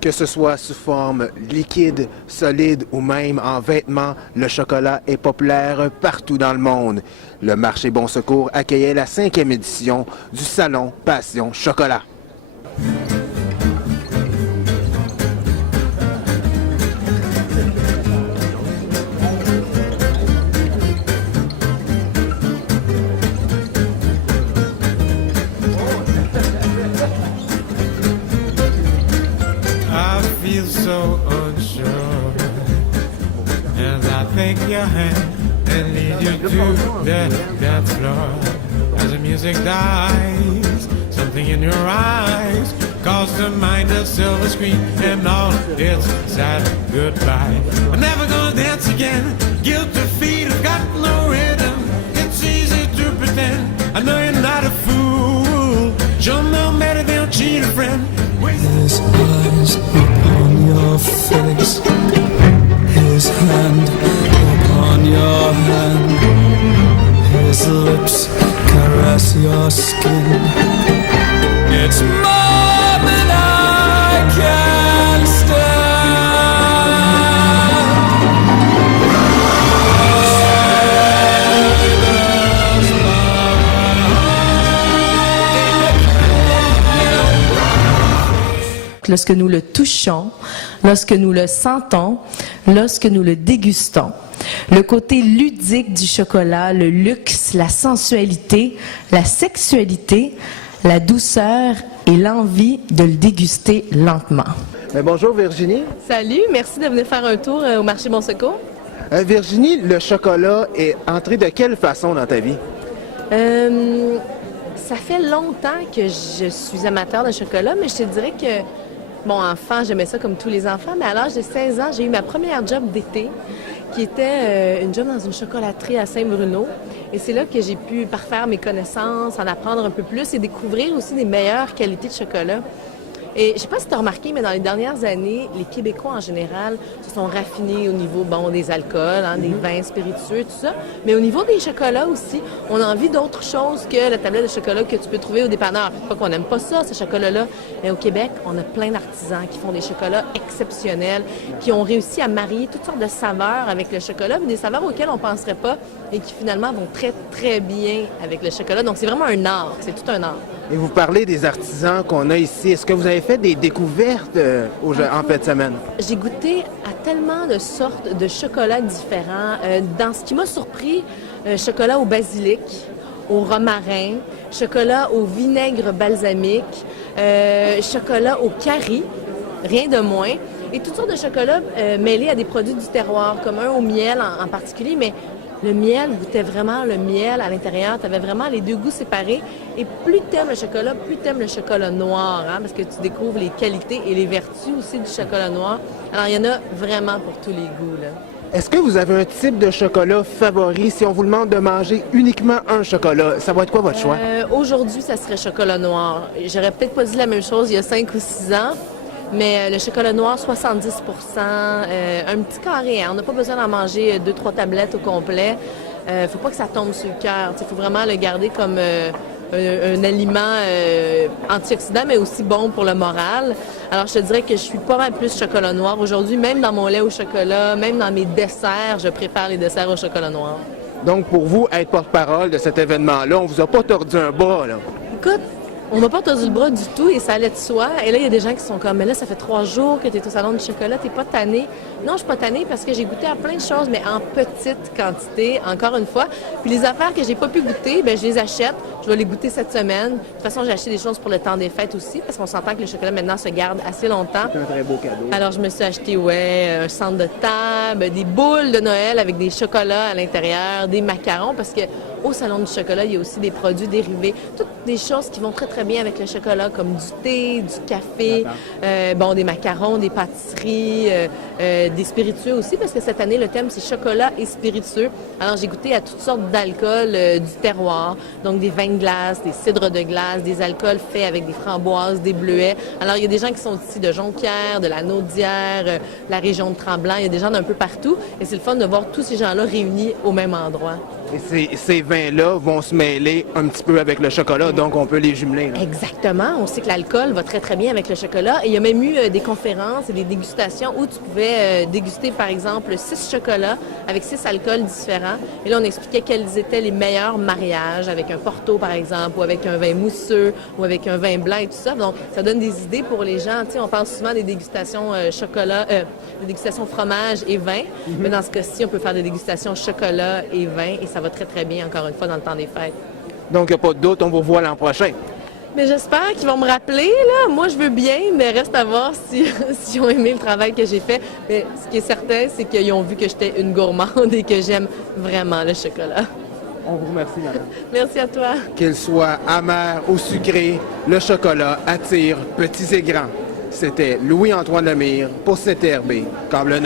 Que ce soit sous forme liquide, solide ou même en vêtements, le chocolat est populaire partout dans le monde. Le marché Bon Secours accueillait la 5e édition du Salon Passion Chocolat. So unsure as I take your hand and lead you to the dance floor. As the music dies, something in your eyes calls to mind a silver screen and all its sad goodbye. I'm never gonna dance again. Guilty feet have got no rhythm. It's easy to pretend. I know you're not a fool. Show no better than cheat a friend. His eyes upon your face, his hand upon your hand, his lips caress your skin. It's more than I can stand. Lorsque nous le touchons, lorsque nous le sentons, lorsque nous le dégustons. Le côté ludique du chocolat, le luxe, la sensualité, la sexualité, la douceur et l'envie de le déguster lentement. Bonjour Virginie. Salut, merci de venir faire un tour au marché Bon Secours. Virginie, le chocolat est entré de quelle façon dans ta vie? Ça fait longtemps que je suis amateur de chocolat, mais je te dirais que, bon, enfant, j'aimais ça comme tous les enfants, mais à l'âge de 16 ans, j'ai eu ma première job d'été, qui était une job dans une chocolaterie à Saint-Bruno. Et c'est là que j'ai pu parfaire mes connaissances, en apprendre un peu plus et découvrir aussi des meilleures qualités de chocolat. Et je ne sais pas si tu as remarqué, mais dans les dernières années, les Québécois en général se sont raffinés au niveau des alcools, des vins spiritueux, tout ça. Mais au niveau des chocolats aussi, on a envie d'autre chose que la tablette de chocolat que tu peux trouver au dépanneur. Pas qu'on n'aime pas ça, ce chocolat-là. Mais au Québec, on a plein d'artisans qui font des chocolats exceptionnels, qui ont réussi à marier toutes sortes de saveurs avec le chocolat, mais des saveurs auxquelles on ne penserait pas et qui finalement vont très, très bien avec le chocolat. Donc c'est vraiment un art, c'est tout un art. Et vous parlez des artisans qu'on a ici. Est-ce que vous avez fait des découvertes en fin de semaine? J'ai goûté à tellement de sortes de chocolats différents. Dans ce qui m'a surpris, chocolat au basilic, au romarin, chocolat au vinaigre balsamique, chocolat au curry, rien de moins. Et toutes sortes de chocolats mêlés à des produits du terroir, comme un au miel en particulier, mais le miel goûtait vraiment le miel à l'intérieur. Tu avais vraiment les deux goûts séparés. Et plus tu aimes le chocolat, plus tu aimes le chocolat noir, parce que tu découvres les qualités et les vertus aussi du chocolat noir. Alors, il y en a vraiment pour tous les goûts, là. Est-ce que vous avez un type de chocolat favori si on vous demande de manger uniquement un chocolat? Ça va être quoi votre choix? Aujourd'hui, ça serait chocolat noir. J'aurais peut-être pas dit la même chose il y a 5 ou 6 ans. Mais le chocolat noir, 70 un petit carré. On n'a pas besoin d'en manger 2-3 tablettes au complet. Faut pas que ça tombe sur le cœur. Il faut vraiment le garder comme un aliment antioxydant, mais aussi bon pour le moral. Alors, je te dirais que je suis pas mal plus chocolat noir. Aujourd'hui, même dans mon lait au chocolat, même dans mes desserts, je préfère les desserts au chocolat noir. Donc, pour vous, être porte-parole de cet événement-là, on vous a pas tordu un bras, là? Écoute, on m'a pas tordu le bras du tout et ça allait de soi. Et là, il y a des gens qui sont comme, mais là, ça fait 3 jours que tu es au salon du chocolat, t'es pas tannée. Non, je suis pas tannée parce que j'ai goûté à plein de choses, mais en petite quantité, encore une fois. Puis les affaires que j'ai pas pu goûter, je les achète. Je vais les goûter cette semaine. De toute façon, j'ai acheté des choses pour le temps des fêtes aussi, parce qu'on s'entend que le chocolat maintenant se garde assez longtemps. C'est un très beau cadeau. Alors, je me suis acheté, un centre de table, des boules de Noël avec des chocolats à l'intérieur, des macarons, parce que au salon du chocolat, il y a aussi des produits dérivés, toutes des choses qui vont très, très bien avec le chocolat, comme du thé, du café, des macarons, des pâtisseries, des spiritueux aussi, parce que cette année, le thème, c'est chocolat et spiritueux. Alors, j'ai goûté à toutes sortes d'alcools du terroir, donc des vins de glace, des cidres de glace, des alcools faits avec des framboises, des bleuets. Alors, il y a des gens qui sont ici de Jonquière, de la Naudière, la région de Tremblant, il y a des gens d'un peu partout, et c'est le fun de voir tous ces gens-là réunis au même endroit. Et ces vins vins-là vont se mêler un petit peu avec le chocolat, donc on peut les jumeler. Là. Exactement. On sait que l'alcool va très, très bien avec le chocolat. Et il y a même eu des conférences et des dégustations où tu pouvais déguster, par exemple, 6 chocolats avec 6 alcools différents. Et là, on expliquait quels étaient les meilleurs mariages avec un Porto, par exemple, ou avec un vin mousseux, ou avec un vin blanc et tout ça. Donc, ça donne des idées pour les gens. Tu sais, on parle souvent des dégustations des dégustations fromage et vin. Mais dans ce cas-ci, on peut faire des dégustations chocolat et vin. Et ça va très, très bien, encore une fois, dans le temps des fêtes. Donc, il n'y a pas de doute, on vous revoit l'an prochain. Mais j'espère qu'ils vont me rappeler, là. Moi, je veux bien, mais reste à voir s'ils ont aimé le travail que j'ai fait. Mais ce qui est certain, c'est qu'ils ont vu que j'étais une gourmande et que j'aime vraiment le chocolat. On vous remercie, madame. Merci à toi. Qu'il soit amer ou sucré, le chocolat attire petits et grands. C'était Louis-Antoine Lemire pour CTRB, Câble 9.